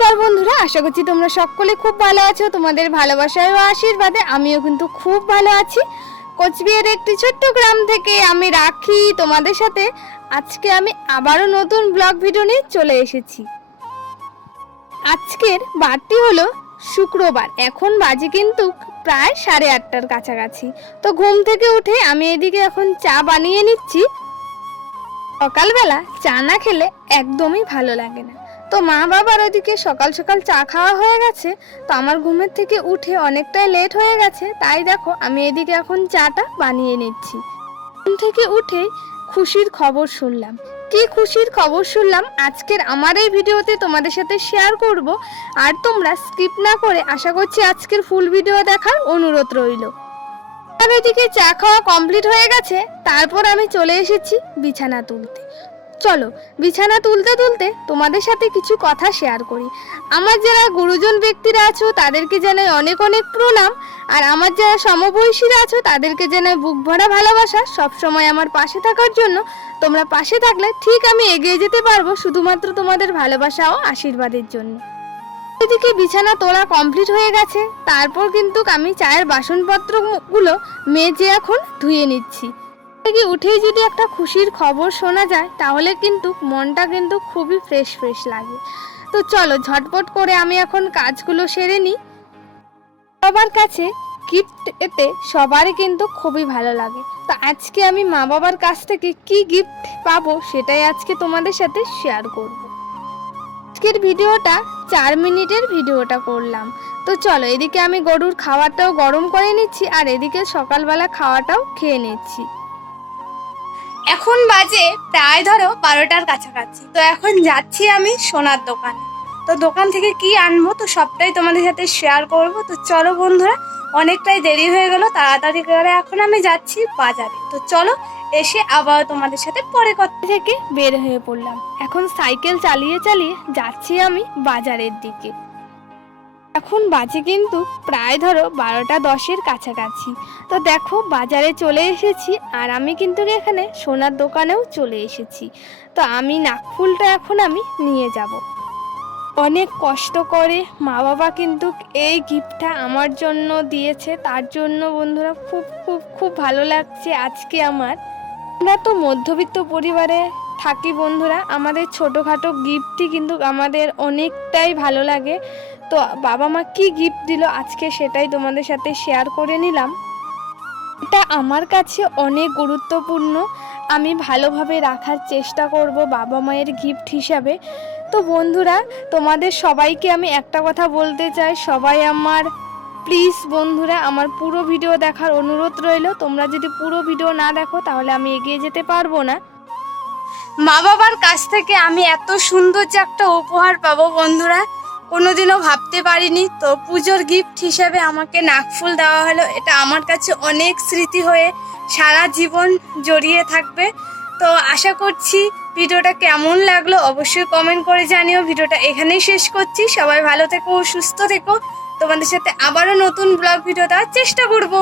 নমস্কার বন্ধুরা, আশা করছি তোমরা সকলে খুব ভালো আছো। তোমাদের ভালোবাসায় ও আশীর্বাদে আমিও কিন্তু খুব ভালো আছি। কোচবিহারের একটি ছোট্ট গ্রাম থেকে আমি রাখি তোমাদের সাথে। আজকে আমি আবারও নতুন ব্লগ ভিডিও নিয়ে চলে এসেছি। আজকের বারটি হলো শুক্রবার, এখন বাজে কিন্তু প্রায় সাড়ে আটটার কাছাকাছি। তো ঘুম থেকে উঠে আমি এদিকে এখন চা বানিয়ে নিচ্ছি। সকালবেলা চা না খেলে একদমই ভালো লাগে না। তো মা বাবার ওদিকে সকাল সকাল চা খাওয়া হয়ে গেছে, তো আমার ঘুমের থেকে উঠে অনেকটাই লেট হয়ে গেছে, তাই দেখো আমি এদিকে এখন চাটা বানিয়ে নিচ্ছি। ঘুম থেকে উঠেই খুশির খবর শুনলাম। কি খুশির খবর শুনলাম? আজকের আমার এই ভিডিওতে তোমাদের সাথে শেয়ার করব। আর তোমরা স্কিপ না করে আশা করছি আজকের ফুল ভিডিও দেখার অনুরোধ রইল। আর এদিকে চা খাওয়া কমপ্লিট হয়ে গেছে, তারপর আমি চলে এসেছি বিছানা তুলতে। চলো, বিছানা তুলতে তুলতে তোমাদের সাথে কিছু কথা শেয়ার করি। আমার যারা গুরুজন ব্যক্তিরা আছো, তাদেরকে জানাই অনেক অনেক প্রণাম। আর আমার যারা সমবয়সীরা আছো, তাদেরকে জানাই বুক ভরা ভালোবাসা। সবসময় আমার পাশে থাকার জন্য তোমরা পাশে থাকলে ঠিক আমি এগিয়ে যেতে পারব, শুধুমাত্র তোমাদের ভালোবাসা ও আশীর্বাদের জন্য। এদিকে বিছানা তোলা কমপ্লিট হয়ে গেছে। তারপর কিন্তু আমি চায়ের বাসনপত্রগুলো মেজে এখন ধুয়ে নিচ্ছি। থেকে উঠেই যদি একটা খুশির খবর শোনা যায়, তাহলে কিন্তু মনটা কিন্তু খুবই ফ্রেশ ফ্রেশ লাগে। তো চলো ঝটপট করে আমি এখন কাজগুলো সেরে নিই। সবার কাছে গিফট এতে সবারই কিন্তু খুবই ভালো লাগে। তো আজকে আমি মা বাবার কাছ থেকে কি গিফট পাবো, সেটাই আজকে তোমাদের সাথে শেয়ার করব। আজকের ভিডিওটা চার মিনিটের ভিডিওটা করলাম। তো চলো, এদিকে আমি গরুর খাওয়াটাও গরম করে নিচ্ছি আর এদিকে সকালবেলা খাওয়াটাও খেয়ে নিচ্ছি। এখন বাজে প্রায় ধরো বারোটার কাছাকাছি। তো এখন যাচ্ছি আমি সোনার দোকানে। তো দোকান থেকে কি আনব তো সবটাই তোমাদের সাথে শেয়ার করব। তো চলো বন্ধুরা, অনেকটাই দেরি হয়ে গেল, তাড়াতাড়ি করে এখন আমি যাচ্ছি বাজারে। তো চলো এসে আবার তোমাদের সাথে পরে কথা থেকে বের হয়ে পড়লাম। এখন সাইকেল চালিয়ে চালিয়ে যাচ্ছি আমি বাজারের দিকে। এখন বাজে কিন্তু প্রায় ধরো বারোটা দশের কাছাকাছি। তো দেখো বাজারে চলে এসেছি আর আমি কিন্তু এখানে সোনার দোকানেও চলে এসেছি। তো আমি নাকফুলটা এখন আমি নিয়ে যাব। অনেক কষ্ট করে মা বাবা কিন্তু এই গিফটটা আমার জন্য দিয়েছে। তার জন্য বন্ধুরা খুব খুব খুব ভালো লাগছে আজকে আমার। আমরা তো মধ্যবিত্ত পরিবারে থাকি বন্ধুরা, আমাদের ছোটোখাটো গিফটই কিন্তু আমাদের অনেকটাই ভালো লাগে। তো বাবা মা কি গিফট দিল আজকে সেটাই তোমাদের সাথে শেয়ার করে নিলাম। এটা আমার কাছে অনেক গুরুত্বপূর্ণ। আমি ভালোভাবে রাখার চেষ্টা করব বাবা মায়ের গিফট হিসাবে। তো বন্ধুরা, তোমাদের সবাইকে আমি একটা কথা বলতে চাই, সবাই আমার প্লিজ বন্ধুরা, আমার পুরো ভিডিও দেখার অনুরোধ রইল। তোমরা যদি পুরো ভিডিও না দেখো, তাহলে আমি এগিয়ে যেতে পারব না। মা বাবার কাছ থেকে আমি এত সুন্দর যে একটা উপহার পাবো বন্ধুরা, কোনোদিনও ভাবতে পারিনি। তো পুজোর গিফট হিসেবে আমাকে নাকফুল দেওয়া হলো। এটা আমার কাছে অনেক স্মৃতি হয়ে সারা জীবন জড়িয়ে থাকবে। তো আশা করছি ভিডিওটা কেমন লাগল অবশ্যই কমেন্ট করে জানিও। ভিডিওটা এখানেই শেষ করছি। সবাই ভালো থেকো, সুস্থ থেকো। তোমাদের সাথে আবারও নতুন ব্লগ ভিডিও দেওয়ার চেষ্টা করব।